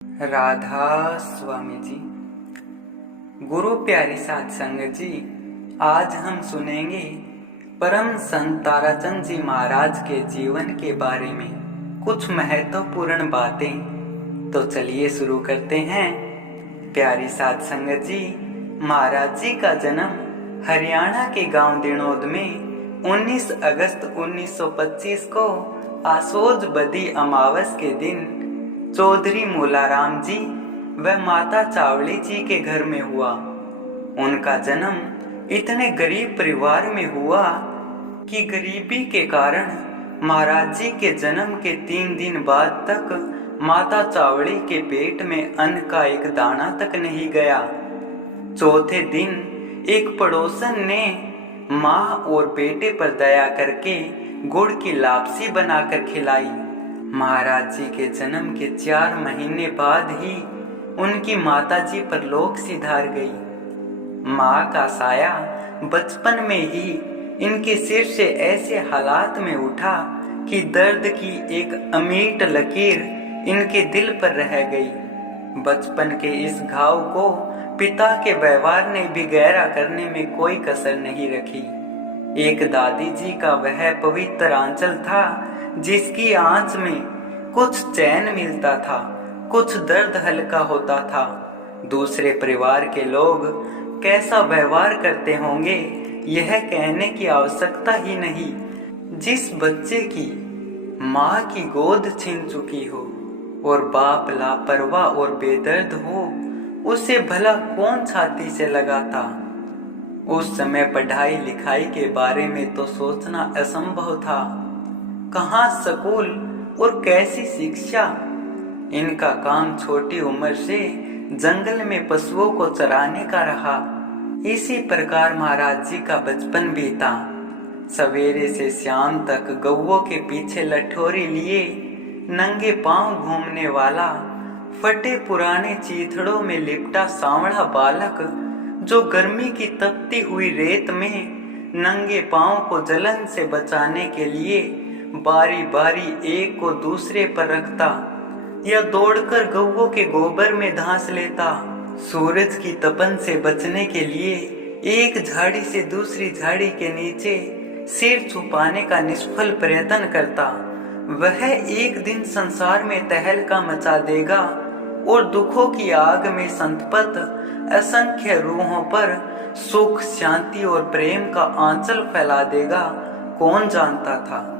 राधा स्वामी जी। गुरु प्यारी साध संगत जी, आज हम सुनेंगे परम संत ताराचंद जी महाराज के जीवन के बारे में कुछ महत्वपूर्ण बातें। तो चलिए शुरू करते हैं। प्यारी साध संगत जी, महाराज जी का जन्म हरियाणा के गांव दिनोद में 19 अगस्त 1925 को आसोज बदी अमावस के दिन चौधरी मूलाराम जी व माता चावड़ी जी के घर में हुआ। उनका जन्म इतने गरीब परिवार में हुआ कि गरीबी के कारण महाराज जी के जन्म के 3 दिन बाद तक माता चावड़ी के पेट में अन्न का एक दाना तक नहीं गया। चौथे दिन एक पड़ोसन ने माँ और बेटे पर दया करके गुड़ की लापसी बनाकर खिलाई। महाराज जी के जन्म के 4 महीने बाद ही उनकी माता जी परलोक सिधार गई। माँ का साया बचपन में ही इनके सिर से ऐसे हालात में उठा कि दर्द की एक अमीट लकीर इनके दिल पर रह गई। बचपन के इस घाव को पिता के व्यवहार ने भी गहरा करने में कोई कसर नहीं रखी। एक दादी जी का वह पवित्र आंचल था जिसकी आंच में कुछ चैन मिलता था, कुछ दर्द हल्का होता था। दूसरे परिवार के लोग कैसा व्यवहार करते होंगे यह कहने की आवश्यकता ही नहीं। जिस बच्चे की माँ की गोद छीन चुकी हो और बाप लापरवाह और बेदर्द हो, उसे भला कौन छाती से लगाता। उस समय पढ़ाई लिखाई के बारे में तो सोचना असंभव था। कहाँ स्कूल और कैसी शिक्षा। इनका काम छोटी उम्र से जंगल में पशुओं को चराने का रहा। इसी प्रकार महाराज जी का बचपन बीता। सवेरे से शाम तक गौओं के पीछे लठोरी लिए नंगे पांव घूमने वाला, फटे पुराने चीथड़ों में लिपटा सांवला बालक जो गर्मी की तपती हुई रेत में नंगे पांव को जलन से बचाने के लिए बारी बारी एक को दूसरे पर रखता या दौड़कर गौओं के गोबर में धंस लेता। सूरज की तपन से बचने के लिए एक झाड़ी से दूसरी झाड़ी के नीचे सिर छुपाने का निष्फल प्रयत्न करता। वह एक दिन संसार में तहलका मचा देगा और दुखों की आग में संतप्त असंख्य रूहों पर सुख, शांति और प्रेम का आंचल फैला देगा, कौन जानता था।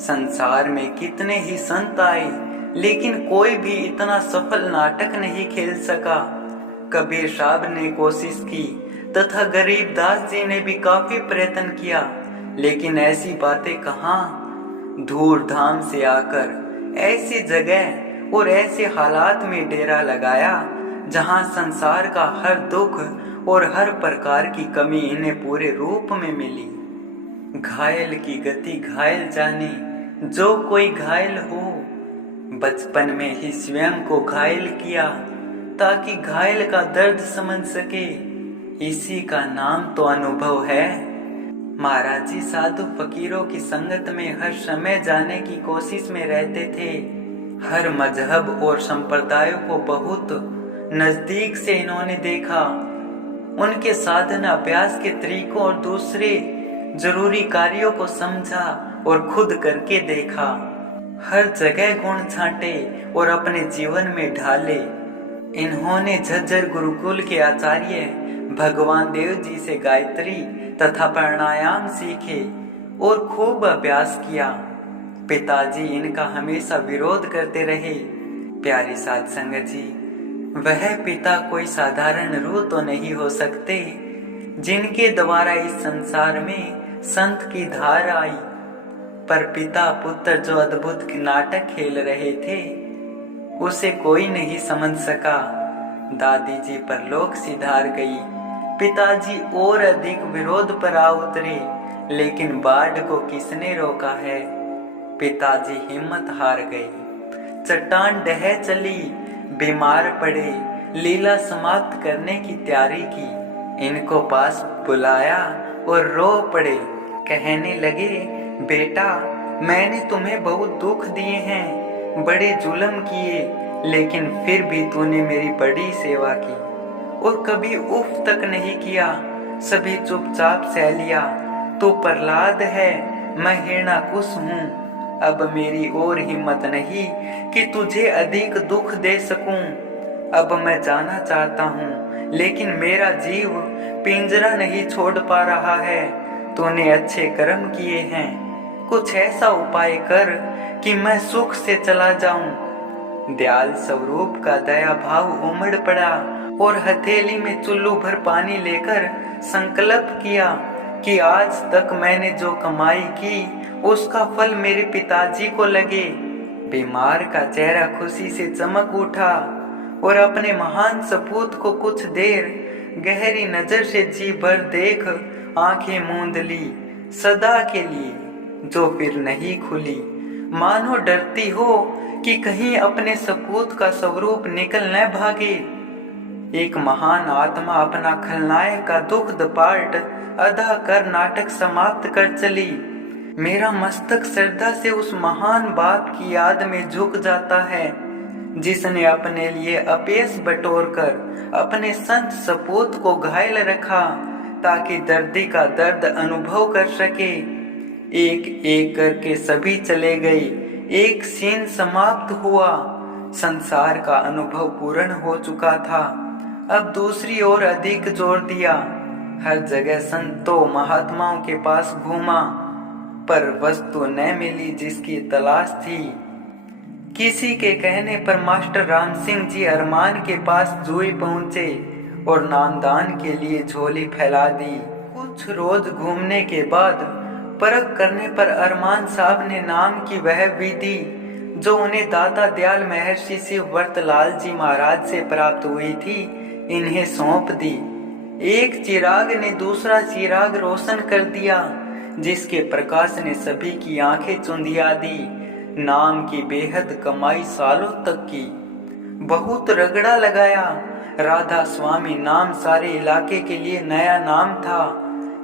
संसार में कितने ही संत आए, लेकिन कोई भी इतना सफल नाटक नहीं खेल सका। कबीर साहब ने कोशिश की तथा गरीबदास जी ने भी काफी प्रयत्न किया, लेकिन ऐसी बातें कहाँ। धूल धाम से आकर ऐसी जगह और ऐसे हालात में डेरा लगाया जहां संसार का हर दुख और हर प्रकार की कमी इन्हें पूरे रूप में मिली। घायल की गति घायल जाने, जो कोई घायल हो। बचपन में ही स्वयं को घायल किया ताकि घायल का दर्द समझ सके। इसी का नाम तो अनुभव है। महाराज जी साधु फकीरों की संगत में हर समय जाने की कोशिश में रहते थे। हर मजहब और संप्रदायों को बहुत नजदीक से इन्होंने देखा। उनके साधना अभ्यास के तरीकों और दूसरे जरूरी कार्यों को समझा और खुद करके देखा। हर जगह गुण छांटे और अपने जीवन में ढाले। इन्होंने झज्जर गुरुकुल के आचार्य भगवान देव जी से गायत्री तथा प्राणायाम सीखे और खूब अभ्यास किया। पिताजी इनका हमेशा विरोध करते रहे। प्यारी साध संगत जी, वह पिता कोई साधारण रूह तो नहीं हो सकते जिनके द्वारा इस संसार में संत की धार आई। पर पिता पुत्र जो अद्भुत नाटक खेल रहे थे उसे कोई नहीं समझ सका। दादी जी परलोक सिधार गई। पिताजी और अधिक विरोध पर आ उतरे, लेकिन बाढ़ को किसने रोका है। पिताजी हिम्मत हार गए। चट्टान ढह चली, बीमार पड़े, लीला समाप्त करने की तैयारी की। इनको पास बुलाया और रो पड़े। कहने लगे, बेटा मैंने तुम्हें बहुत दुख दिए हैं, बड़े जुल्म किए, लेकिन फिर भी तूने मेरी बड़ी सेवा की और कभी उफ तक नहीं किया, सभी चुपचाप सह लिया। तू प्रहलाद है, मैं हिरण्याकुश हूँ। अब मेरी और हिम्मत नहीं कि तुझे अधिक दुख दे सकूं। अब मैं जाना चाहता हूँ, लेकिन मेरा जीव पिंजरा नहीं छोड़ पा रहा है। तूने अच्छे कर्म किए हैं, कुछ ऐसा उपाय कर कि मैं सुख से चला जाऊं। दयाल स्वरूप का दया भाव उमड़ पड़ा और हथेली में चुल्लू भर पानी लेकर संकल्प किया कि आज तक मैंने जो कमाई की उसका फल मेरे पिताजी को लगे। बीमार का चेहरा खुशी से चमक उठा और अपने महान सपूत को कुछ देर गहरी नजर से जी भर देख आंखें मूंद ली, सदा के लिए, जो फिर नहीं खुली। मानो डरती हो कि कहीं अपने सपूत का स्वरूप निकल न भागे। एक महान आत्मा अपना खलनायक का दुखद पार्ट अदा कर नाटक समाप्त कर चली। मेरा मस्तक श्रद्धा से उस महान बाप की याद में झुक जाता है, जिसने अपने लिए अपयश बटोरकर अपने संत सपूत को घायल रखा ताकि दर्दी का दर्द अनुभव कर सके। एक एक करके सभी चले गए, एक सीन समाप्त हुआ। संसार का अनुभव पूर्ण हो चुका था। अब दूसरी ओर अधिक जोर दिया। हर जगह संतों महात्माओं के पास घूमा, पर वस्तु न मिली जिसकी तलाश थी। किसी के कहने पर मास्टर राम सिंह जी अरमान के पास जुई पहुंचे और नामदान के लिए झोली फैला दी। कुछ रोज घूमने के बाद परख करने पर अरमान साहब ने नाम की वह विधि जो उन्हें दाता दयाल महर्षि शिव वर्तलाल जी महाराज से प्राप्त हुई थी, इन्हें सौंप दी। एक चिराग ने दूसरा चिराग रोशन कर दिया, जिसके प्रकाश ने सभी की आंखें चुंधिया दी। नाम की बेहद कमाई सालों तक की, बहुत रगड़ा लगाया। राधा स्वामी नाम सारे इलाके के लिए नया नाम था।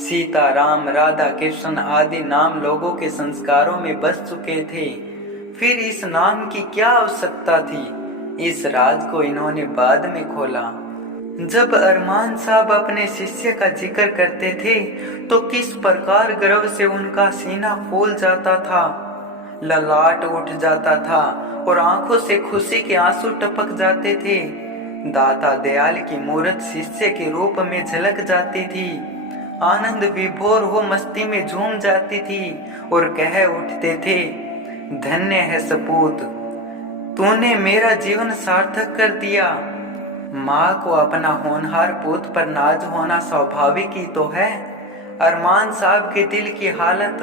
सीता राम राधा कृष्ण आदि नाम लोगों के संस्कारों में बस चुके थे। फिर इस नाम की क्या आवश्यकता थी? इस राज को इन्होंने बाद में खोला। जब अरमान साहब अपने शिष्य का जिक्र करते थे तो किस प्रकार गर्व से उनका सीना फूल जाता था, ललाट उठ जाता था और आंखों से खुशी के आंसू टपक जाते थे। दाता दयाल की मूर्त शिष्य के रूप में झलक जाती थी। आनंद विभोर हो मस्ती में झूम जाती थी और कह उठते थे, धन्य है सपूत, तूने मेरा जीवन सार्थक कर दिया। माँ को अपना होनहार पुत्र पर नाज होना स्वाभाविक ही तो है। अरमान साहब के दिल की हालत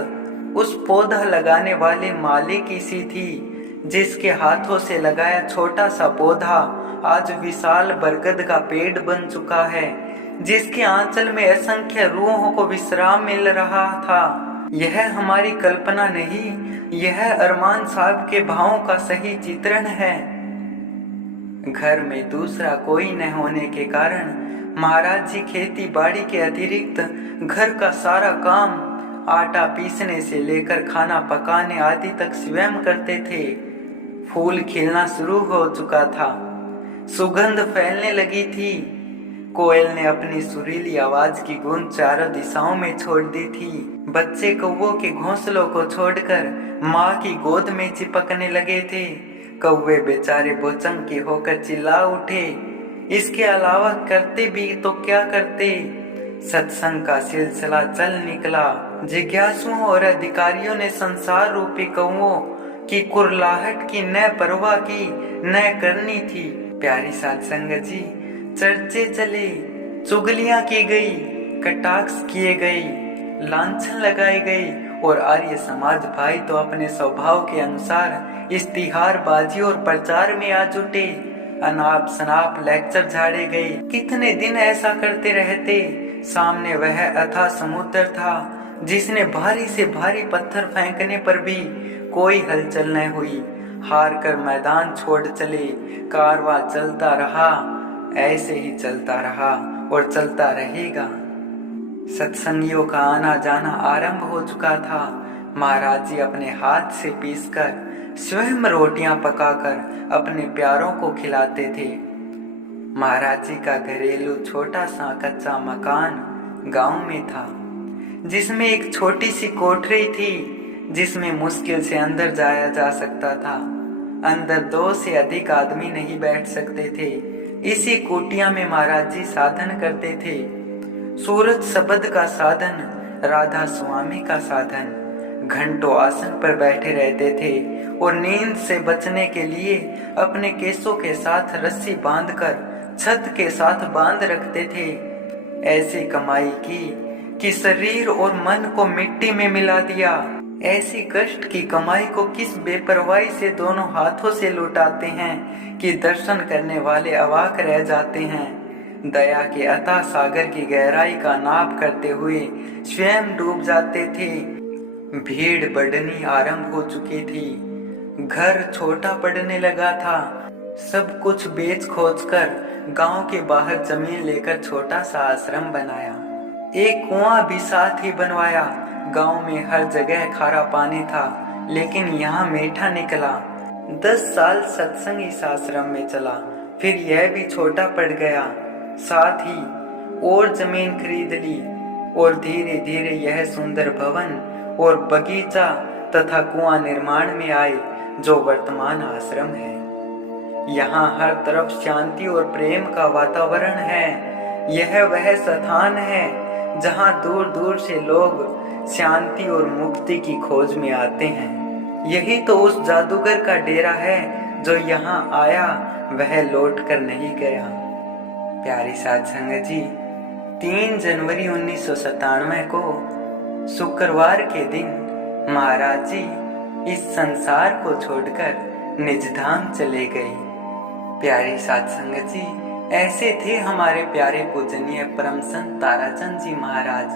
उस पौधा लगाने वाले माली की सी थी, जिसके हाथों से लगाया छोटा सा पौधा आज विशाल बरगद का पेड़ बन चुका है, जिसके आंचल में असंख्य रूहों को विश्राम मिल रहा था। यह हमारी कल्पना नहीं, यह अरमान साहब के भावों का सही चित्रण है। घर में दूसरा कोई न होने के कारण महाराज जी खेती बाड़ी के अतिरिक्त घर का सारा काम, आटा पीसने से लेकर खाना पकाने आदि तक स्वयं करते थे। फूल खिलना शुरू हो चुका था, सुगंध फैलने लगी थी। कोयल ने अपनी सुरीली आवाज की गूंज चारों दिशाओं में छोड़ दी थी। बच्चे कौवों के घोंसलों को छोड़कर माँ की गोद में चिपकने लगे थे। कौवे बेचारे बोचंकी होकर चिल्ला उठे। इसके अलावा करते भी तो क्या करते। सत्संग का सिलसिला चल निकला। जिज्ञासुओं और अधिकारियों ने संसार रूपी कौवों की कुरलाहट की न परवाह की न करनी थी। प्यारी साध संगत जी, चर्चे चले, चुगलियां की गई, कटाक्ष किए गए, लांछन लगाए गए और आर्य समाज भाई तो अपने स्वभाव के अनुसार इश्तिहारबाजी और प्रचार में आ जुटे। अनाप शनाप लेक्चर झाड़े गए। कितने दिन ऐसा करते रहते। सामने वह अथाह समुद्र था, जिसने भारी से भारी पत्थर फेंकने पर भी कोई हलचल न हुई। हार कर मैदान छोड़ चले। कारवां चलता रहा, ऐसे ही चलता रहा और चलता रहेगा। सत्संगियों का आना जाना आरंभ हो चुका था। महाराज जी अपने हाथ से पीसकर स्वयं रोटियां पकाकर अपने प्यारों को खिलाते थे। महाराज जी का घरेलू छोटा सा कच्चा मकान गांव में था, जिसमें एक छोटी सी कोठरी थी जिसमें मुश्किल से अंदर जाया जा सकता था। अंदर 2 से अधिक आदमी नहीं बैठ सकते थे। इसी कुटिया में महाराज जी साधन करते थे। सूरज शब्द का साधन, राधा स्वामी का साधन। घंटों आसन पर बैठे रहते थे और नींद से बचने के लिए अपने केसों के साथ रस्सी बांधकर छत के साथ बांध रखते थे। ऐसी कमाई की कि शरीर और मन को मिट्टी में मिला दिया। ऐसी कष्ट की कमाई को किस बेपरवाही से दोनों हाथों से लुटाते हैं कि दर्शन करने वाले अवाक रह जाते हैं। दया के अथाह सागर की गहराई का नाप करते हुए स्वयं डूब जाते थे। भीड़ बढ़नी आरंभ हो चुकी थी। घर छोटा पड़ने लगा था। सब कुछ बेच खोज कर गांव के बाहर जमीन लेकर छोटा सा आश्रम बनाया। एक कुआं भी साथ ही बनवाया। गांव में हर जगह खारा पानी था, लेकिन यहाँ मीठा निकला। 10 साल सत्संग इस आश्रम में चला, फिर यह भी छोटा पड़ गया। साथ ही और जमीन खरीद ली और धीरे धीरे यह सुंदर भवन और बगीचा तथा कुआं निर्माण में आए, जो वर्तमान आश्रम है। यहाँ हर तरफ शांति और प्रेम का वातावरण है। यह वह स्थान है जहाँ दूर दूर से लोग शांति और मुक्ति की खोज में आते हैं। यही तो उस जादूगर का डेरा है जो यहाँ आया वह लौट कर नहीं गया। प्यारी साध संगत जी, 3 जनवरी 1997 को शुक्रवार के दिन महाराज जी इस संसार को छोड़कर निज धाम चले गए। प्यारी साध संगत जी, ऐसे थे हमारे प्यारे पूजनीय परम संत ताराचंद जी महाराज।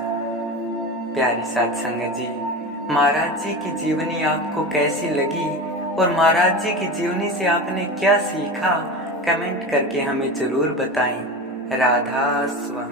प्यारी साध संगत जी, महाराज जी की जीवनी आपको कैसी लगी और महाराज जी की जीवनी से आपने क्या सीखा, कमेंट करके हमें जरूर बताएं। राधा स्वामी।